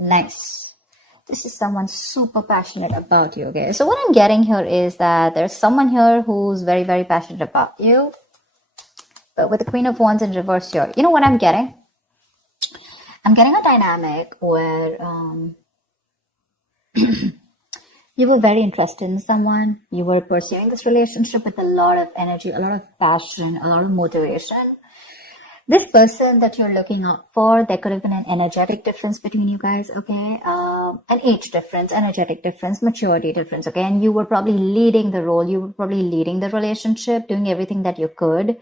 Nice. This is someone super passionate about you, okay? So what I'm getting here is that there's someone here who's very, very passionate about you. But with the Queen of Wands in reverse here, you know what I'm getting? I'm getting a dynamic where you were very interested in someone. You were pursuing this relationship with a lot of energy, a lot of passion, a lot of motivation. This person that you're looking out for, there could have been an energetic difference between you guys, okay? An age difference, energetic difference, maturity difference, okay? And you were probably leading the role. You were probably leading the relationship, doing everything that you could,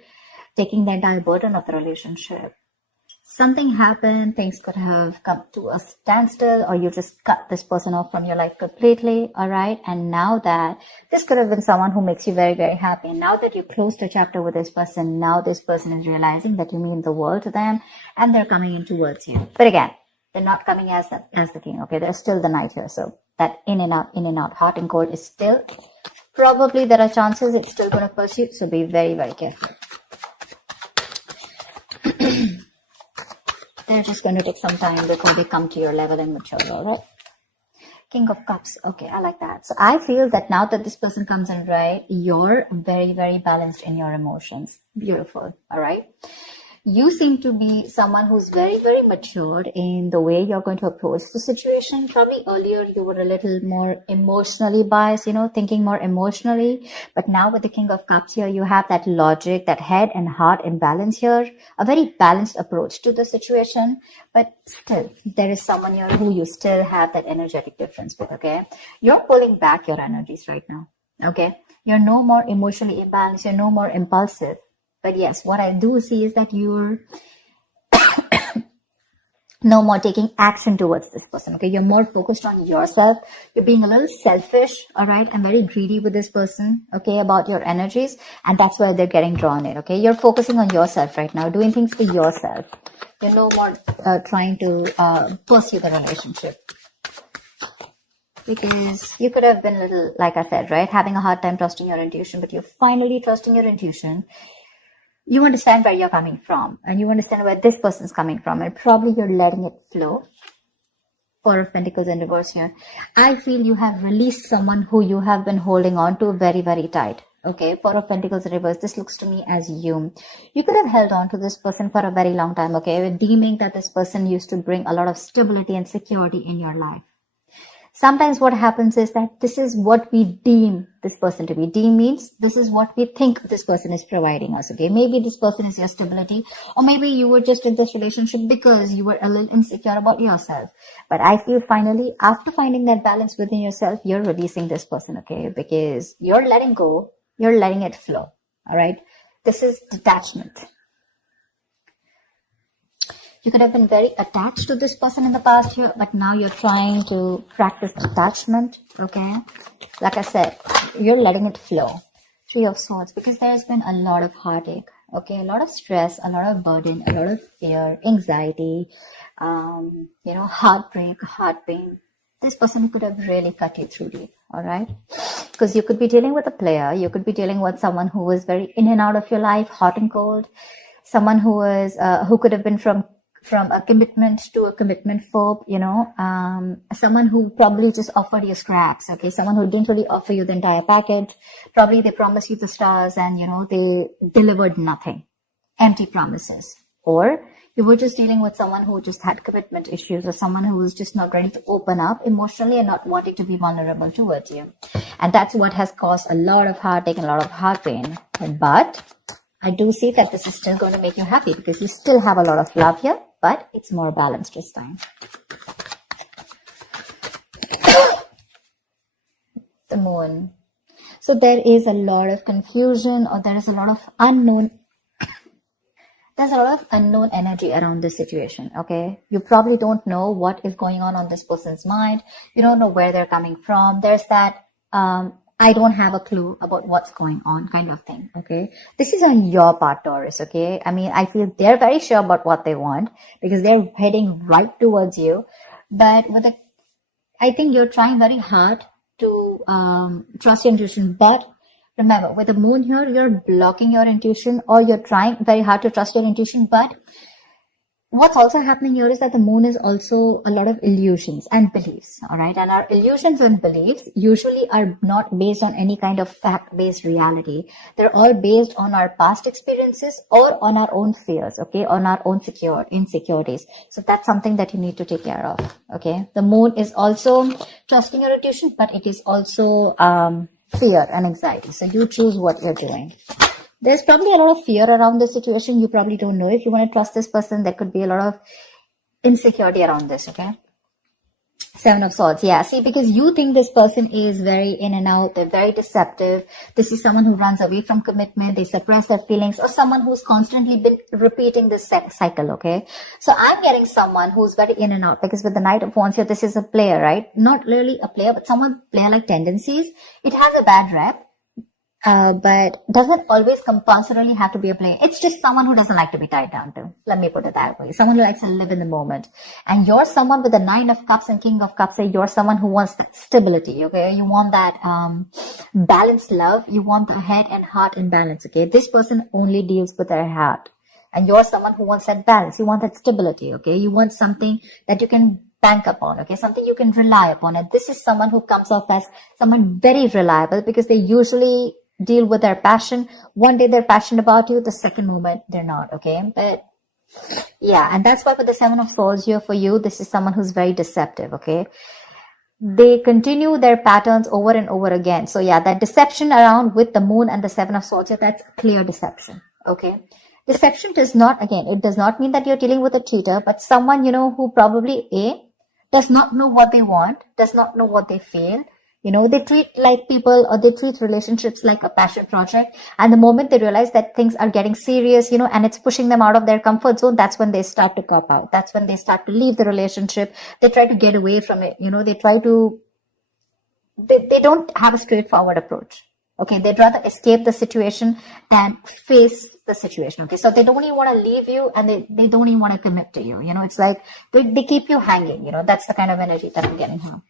taking the entire burden of the relationship. Something happened, things could have come to a standstill, or you just cut this person off from your life completely, all right? And now that this could have been someone who makes you very, very happy. And now that you closed a chapter with this person, now this person is realizing that you mean the world to them, and they're coming in towards you. But again, they're not coming as the king, okay? There's still the knight here. So that in and out, hot and cold is still, probably there are chances it's still going to pursue. So be very, very careful. They're just going to take some time before they come to your level and mature, all right? King of Cups. Okay, I like that. So I feel that now that this person comes in, right, you're very, very balanced in your emotions. Beautiful, all right? You seem to be someone who's very, very matured in the way you're going to approach the situation. Probably earlier you were a little more emotionally biased, thinking more emotionally. But now with the King of Cups here, you have that logic, that head and heart in balance here. A very balanced approach to the situation. But still, there is someone here who you still have that energetic difference with, okay? You're pulling back your energies right now, okay? You're no more emotionally imbalanced. You're no more impulsive. But yes, what I do see is that you're no more taking action towards this person, okay? You're more focused on yourself. You're being a little selfish, all right? And very greedy with this person, okay, about your energies. And that's where they're getting drawn in, okay? You're focusing on yourself right now, doing things for yourself. You're no more trying to pursue the relationship. Because you could have been a little, like I said, right? Having a hard time trusting your intuition, but you're finally trusting your intuition. You understand where you're coming from, and you understand where this person's coming from, and probably you're letting it flow. Four of Pentacles in reverse here. I feel you have released someone who you have been holding on to very, very tight. Okay, Four of Pentacles in reverse. This looks to me as you. You could have held on to this person for a very long time, okay, deeming that this person used to bring a lot of stability and security in your life. Sometimes what happens is that this is what we deem this person to be. Deem means this is what we think this person is providing us, okay? Maybe this person is your stability, or maybe you were just in this relationship because you were a little insecure about yourself. But I feel finally, after finding that balance within yourself, you're releasing this person, okay? Because you're letting go, you're letting it flow, all right? This is detachment. You could have been very attached to this person in the past here, but now you're trying to practice detachment, okay? Like I said, you're letting it flow. Three of Swords, because there's been a lot of heartache, okay? A lot of stress, a lot of burden, a lot of fear, anxiety, heartbreak, heart pain. This person could have really cut you through deep, all right? Because you could be dealing with a player. You could be dealing with someone who was very in and out of your life, hot and cold. Someone who could have been from a commitment to a commitment phobe, someone who probably just offered you scraps, okay? Someone who didn't really offer you the entire package. Probably they promised you the stars and, they delivered nothing. Empty promises. Or you were just dealing with someone who just had commitment issues, or someone who was just not ready to open up emotionally and not wanting to be vulnerable towards you. And that's what has caused a lot of heartache and a lot of heart pain. But I do see that this is still going to make you happy because you still have a lot of love here, but it's more balanced this time. The Moon. So there is a lot of confusion, or there is a lot of unknown. There's a lot of unknown energy around this situation, okay? You probably don't know what is going on this person's mind. You don't know where they're coming from. There's that, I don't have a clue about what's going on kind of thing, okay? This is on your part, Taurus, okay? I mean, I feel they're very sure about what they want because they're heading right towards you. But I think you're trying very hard to trust your intuition. But remember, with the Moon here, you're blocking your intuition, or you're trying very hard to trust your intuition, but what's also happening here is that the moon is also a lot of illusions and beliefs, all right? And our illusions and beliefs usually are not based on any kind of fact-based reality. They're all based on our past experiences or on our own fears, okay? On our own insecurities. So that's something that you need to take care of, okay? The moon is also trusting your intuition, but it is also fear and anxiety. So you choose what you're doing. There's probably a lot of fear around this situation. You probably don't know if you want to trust this person. There could be a lot of insecurity around this, okay? Seven of Swords, yeah. See, because you think this person is very in and out. They're very deceptive. This is someone who runs away from commitment. They suppress their feelings, or someone who's constantly been repeating this cycle, okay? So I'm getting someone who's very in and out, because with the Knight of Wands here, this is a player, right? Not really a player, but someone player-like tendencies. It has a bad rep. But doesn't always compulsorily have to be a player. It's just someone who doesn't like to be tied down to. Let me put it that way. Someone who likes to live in the moment. And you're someone with the Nine of Cups and King of Cups. Say you're someone who wants that stability, okay? You want that balanced love. You want the head and heart in balance, okay? This person only deals with their heart. And you're someone who wants that balance. You want that stability, okay? You want something that you can bank upon, okay? Something you can rely upon. And this is someone who comes off as someone very reliable, because they usually deal with their passion. One day they're passionate about you, the second moment they're not, okay? But yeah, and that's why with the Seven of Swords here for you, this is someone who's very deceptive, okay? They continue their patterns over and over again. So yeah, that deception around with the moon and the Seven of Swords here, that's clear deception, okay? Deception does not, again, it does not mean that you're dealing with a cheater, but someone, you know, who probably does not know what they want, does not know what they feel. You know, they treat like people, or they treat relationships like a passion project. And the moment they realize that things are getting serious, you know, and it's pushing them out of their comfort zone, that's when they start to cop out. That's when they start to leave the relationship. They try to get away from it. You know, they don't have a straightforward approach. Okay. They'd rather escape the situation than face the situation. Okay. So they don't even want to leave you, and they don't even want to commit to you. You know, it's like they keep you hanging. You know, that's the kind of energy that I'm getting here.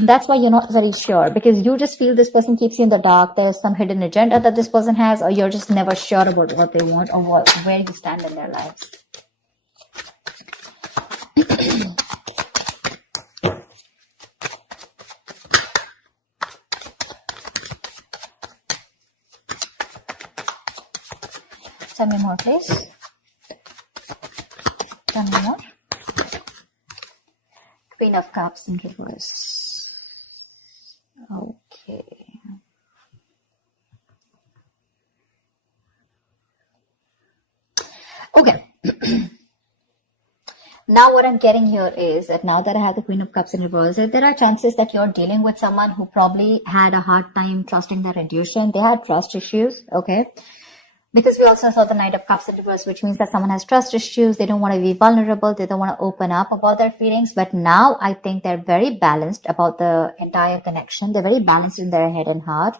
That's why you're not very sure, because you just feel this person keeps you in the dark. There's some hidden agenda that this person has, or you're just never sure about what they want, or where you stand in their lives. Tell me more, please. Tell me more. Queen of Cups in reverse. Okay. Okay. Now what I'm getting here is that now that I have the Queen of Cups in reverse, there are chances that you're dealing with someone who probably had a hard time trusting their intuition. They had trust issues, okay? Because we also saw the Knight of Cups in reverse, which means that someone has trust issues. They don't want to be vulnerable. They don't want to open up about their feelings. But now I think they're very balanced about the entire connection. They're very balanced in their head and heart.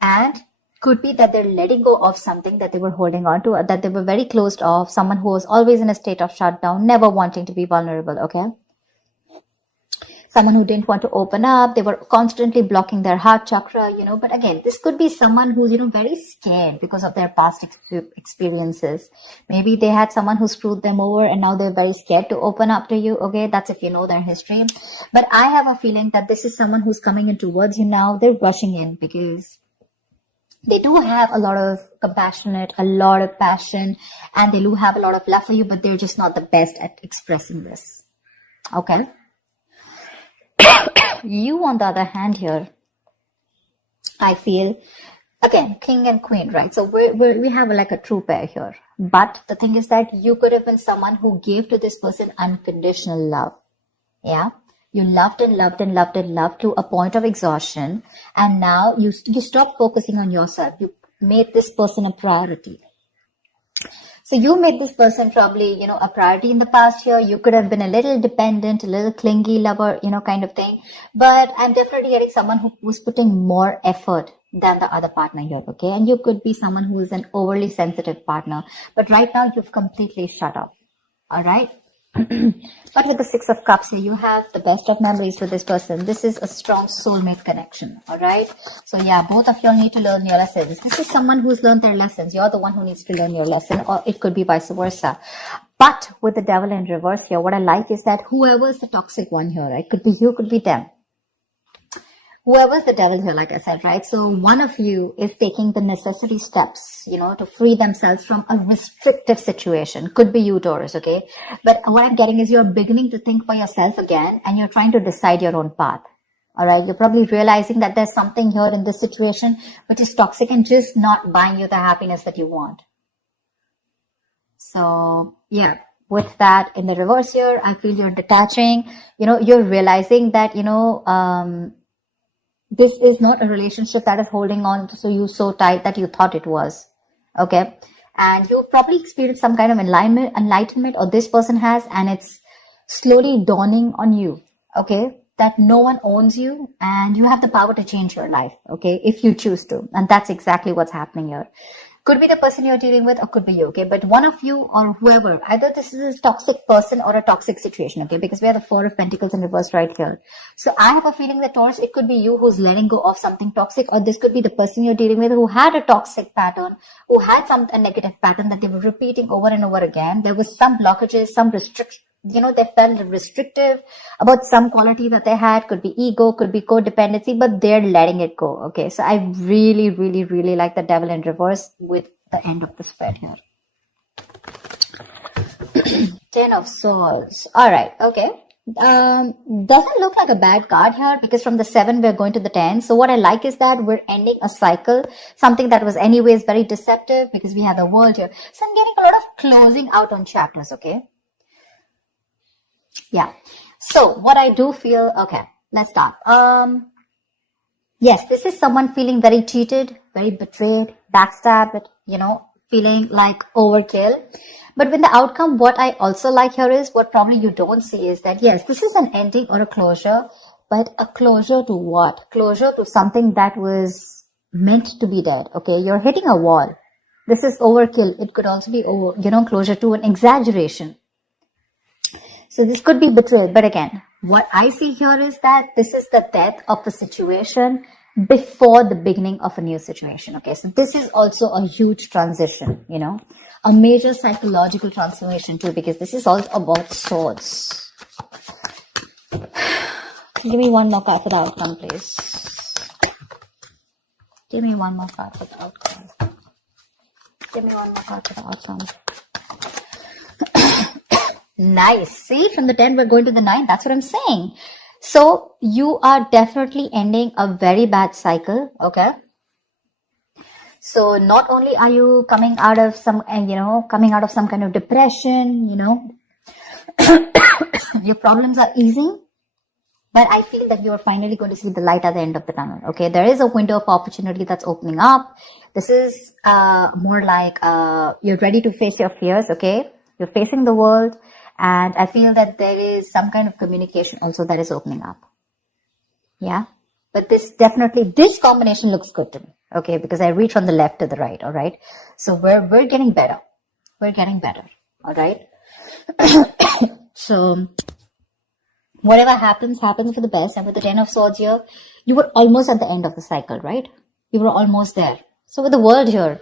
And could be that they're letting go of something that they were holding on to, or that they were very closed off. Someone who was always in a state of shutdown, never wanting to be vulnerable, okay? Someone who didn't want to open up. They were constantly blocking their heart chakra, you know. But again, this could be someone who's, you know, very scared because of their past experiences. Maybe they had someone who screwed them over, and now they're very scared to open up to you. Okay, that's if you know their history. But I have a feeling that this is someone who's coming in towards you now. They're rushing in because they do have a lot of compassionate, a lot of passion, and they do have a lot of love for you, but they're just not the best at expressing this. Okay. You, on the other hand here, I feel, again, king and queen, right? So we have like a true pair here. But the thing is that you could have been someone who gave to this person unconditional love. Yeah. You loved and loved and loved and loved to a point of exhaustion. And now you stop focusing on yourself. You made this person a priority. So you made this person probably, you know, a priority in the past year. You could have been a little dependent, a little clingy lover, you know, kind of thing. But I'm definitely getting someone who was putting more effort than the other partner here, okay? And you could be someone who is an overly sensitive partner. But right now, you've completely shut up, all right? But with the Six of Cups here, you have the best of memories with this person. This is a strong soulmate connection, all right? So yeah, both of you all need to learn your lessons. This is someone who's learned their lessons. You're the one who needs to learn your lesson, or it could be vice versa. But with the Devil in reverse here, what I like is that whoever is the toxic one here, right? Could be you, could be them. Whoever's the devil here, like I said, right? So one of you is taking the necessary steps, to free themselves from a restrictive situation. Could be you, Taurus, okay? But what I'm getting is you're beginning to think for yourself again, and you're trying to decide your own path. All right? You're probably realizing that there's something here in this situation which is toxic and just not buying you the happiness that you want. So, yeah. With that in the reverse here, I feel you're detaching. You're realizing that, this is not a relationship that is holding on to you so tight that you thought it was. Okay. And you probably experienced some kind of enlightenment, or this person has, and it's slowly dawning on you. Okay. That no one owns you and you have the power to change your life. Okay. If you choose to. And that's exactly what's happening here. Could be the person you're dealing with, or could be you, okay? But one of you or whoever, either this is a toxic person or a toxic situation, okay? Because we have the Four of Pentacles in reverse right here. So I have a feeling that, Taurus, it could be you who's letting go of something toxic, or this could be the person you're dealing with who had a toxic pattern, who had a negative pattern that they were repeating over and over again. There was some blockages, some restriction. They felt restrictive about some quality that they had. Could be ego, could be codependency, but they're letting it go. Okay. So I really, really, really like the Devil in reverse with the end of the spread here. 10 of Swords. All right. Okay. Doesn't look like a bad card here, because from the 7 we're going to the 10. So what I like is that we're ending a cycle, something that was anyways very deceptive, because we have the World here. So I'm getting a lot of closing out on chapters. Okay. Yeah. So what I do feel, okay, let's start. Yes, this is someone feeling very cheated, very betrayed, backstabbed, feeling like overkill. But with the outcome, what I also like here is, what probably you don't see is that, yes, this is an ending or a closure, but a closure to what? Closure to something that was meant to be dead. Okay. You're hitting a wall. This is overkill. It could also be, closure to an exaggeration. So this could be betrayal. But again, what I see here is that this is the death of a situation before the beginning of a new situation. Okay. So this is also a huge transition, a major psychological transformation too, because this is all about swords. Give me one more card for the outcome, please. Give me one more card for the outcome. Give me one more card for the outcome. Nice. See, from the 10, we're going to the 9. That's what I'm saying. So you are definitely ending a very bad cycle. Okay. So not only are you coming out of some kind of depression, your problems are easing, but I feel that you're finally going to see the light at the end of the tunnel. Okay. There is a window of opportunity that's opening up. This is, more like, you're ready to face your fears. Okay. You're facing the world. And I feel that there is some kind of communication also that is opening up. Yeah. But this combination looks good to me. Okay. Because I read from the left to the right. All right. So we're getting better. We're getting better. All right. So whatever happens for the best. And with the 10 of Swords here, you were almost at the end of the cycle, right? You were almost there. So with the World here,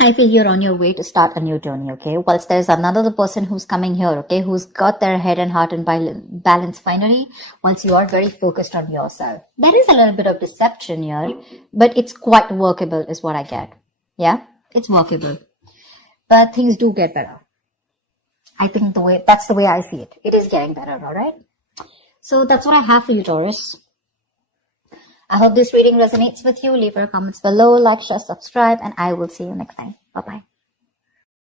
I feel you're on your way to start a new journey, okay? Whilst there's another person who's coming here, okay, who's got their head and heart in balance finally, once you are very focused on yourself. There is a little bit of deception here, but it's quite workable is what I get. Yeah, it's workable. But things do get better. I think that's the way I see it. It is getting better, all right? So that's what I have for you, Taurus. I hope this reading resonates with you. Leave your comments below, like, share, subscribe, and I will see you next time. Bye-bye.